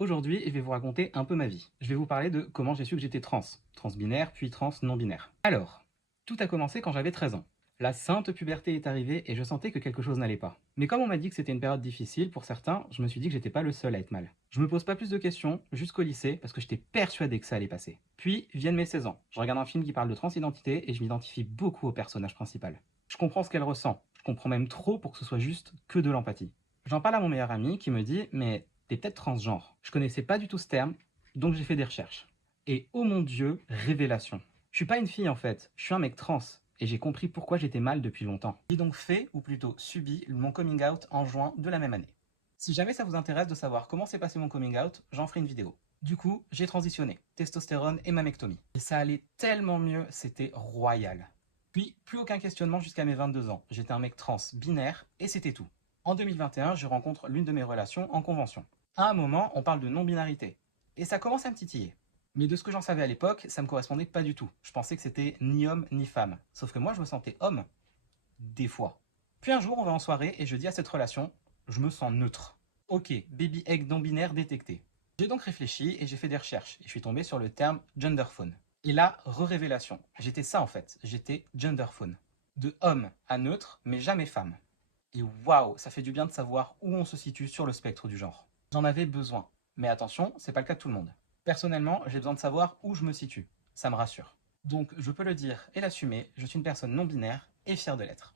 Aujourd'hui, je vais vous raconter un peu ma vie. Je vais vous parler de comment j'ai su que j'étais trans, transbinaire puis trans non-binaire. Alors, tout a commencé quand j'avais 13 ans. La sainte puberté est arrivée et je sentais que quelque chose n'allait pas. Mais comme on m'a dit que c'était une période difficile pour certains, je me suis dit que j'étais pas le seul à être mal. Je me pose pas plus de questions jusqu'au lycée parce que j'étais persuadé que ça allait passer. Puis viennent mes 16 ans. Je regarde un film qui parle de transidentité et je m'identifie beaucoup au personnage principal. Je comprends ce qu'elle ressent. Je comprends même trop pour que ce soit juste que de l'empathie. J'en parle à mon meilleur ami qui me dit mais t'es peut-être transgenre. Je connaissais pas du tout ce terme, donc j'ai fait des recherches. Et oh mon dieu, révélation. Je suis pas une fille en fait, je suis un mec trans. Et j'ai compris pourquoi j'étais mal depuis longtemps. J'ai donc fait, ou plutôt subi, mon coming out en juin de la même année. Si jamais ça vous intéresse de savoir comment s'est passé mon coming out, j'en ferai une vidéo. Du coup, j'ai transitionné, testostérone et mammectomie. Et ça allait tellement mieux, c'était royal. Puis, plus aucun questionnement jusqu'à mes 22 ans. J'étais un mec trans, binaire, et c'était tout. En 2021, je rencontre l'une de mes relations en convention. À un moment, on parle de non-binarité. Et ça commence à me titiller. Mais de ce que j'en savais à l'époque, ça me correspondait pas du tout. Je pensais que c'était ni homme ni femme. Sauf que moi, je me sentais homme, des fois. Puis un jour, on va en soirée et je dis à cette relation, je me sens neutre. Ok, baby egg non-binaire détecté. J'ai donc réfléchi et j'ai fait des recherches. Et je suis tombé sur le terme genderphone. Et là, révélation. J'étais ça en fait. J'étais genderphone. De homme à neutre, mais jamais femme. Et waouh, ça fait du bien de savoir où on se situe sur le spectre du genre. J'en avais besoin. Mais attention, c'est pas le cas de tout le monde. Personnellement, j'ai besoin de savoir où je me situe. Ça me rassure. Donc, je peux le dire et l'assumer, je suis une personne non binaire et fière de l'être.